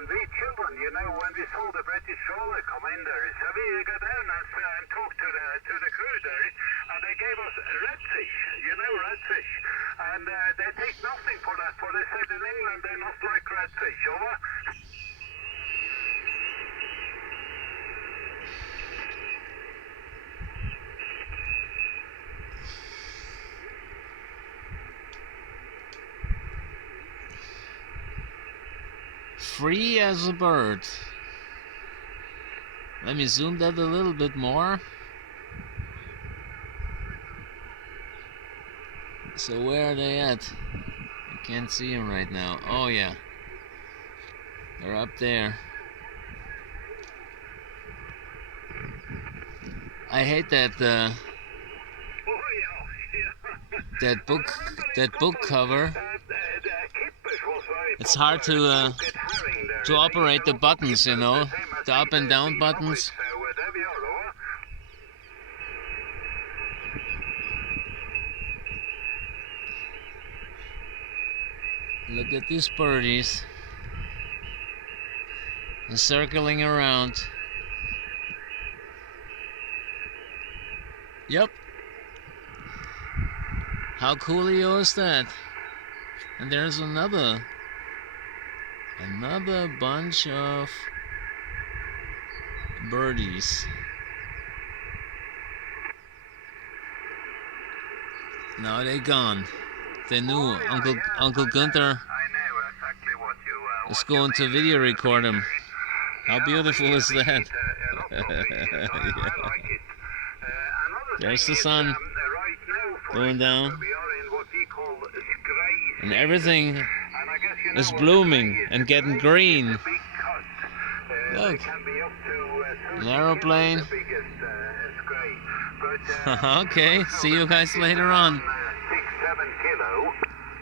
and we children, you know, when we saw the British trawler come in there, so we got down and talked to the crew there, and they gave us redfish, you know, redfish, and they take nothing for that, for they said in England they're not like redfish, over. Free as a bird. Let me zoom that a little bit more. So where are they at? I can't see them right now. Oh yeah, they're up there. I hate that that book cover. It's hard to operate the buttons, you know, the up and down buttons. Look at these birdies. They're circling around. Yep. How coolio is that? And there's another bunch of birdies. Now they're gone. They knew Uncle Gunther is going to video record them. How beautiful is that? Yeah. There's the sun going down, and everything is blooming and getting green. Look, an aeroplane. Okay, see you guys later on. 6-7 kilo.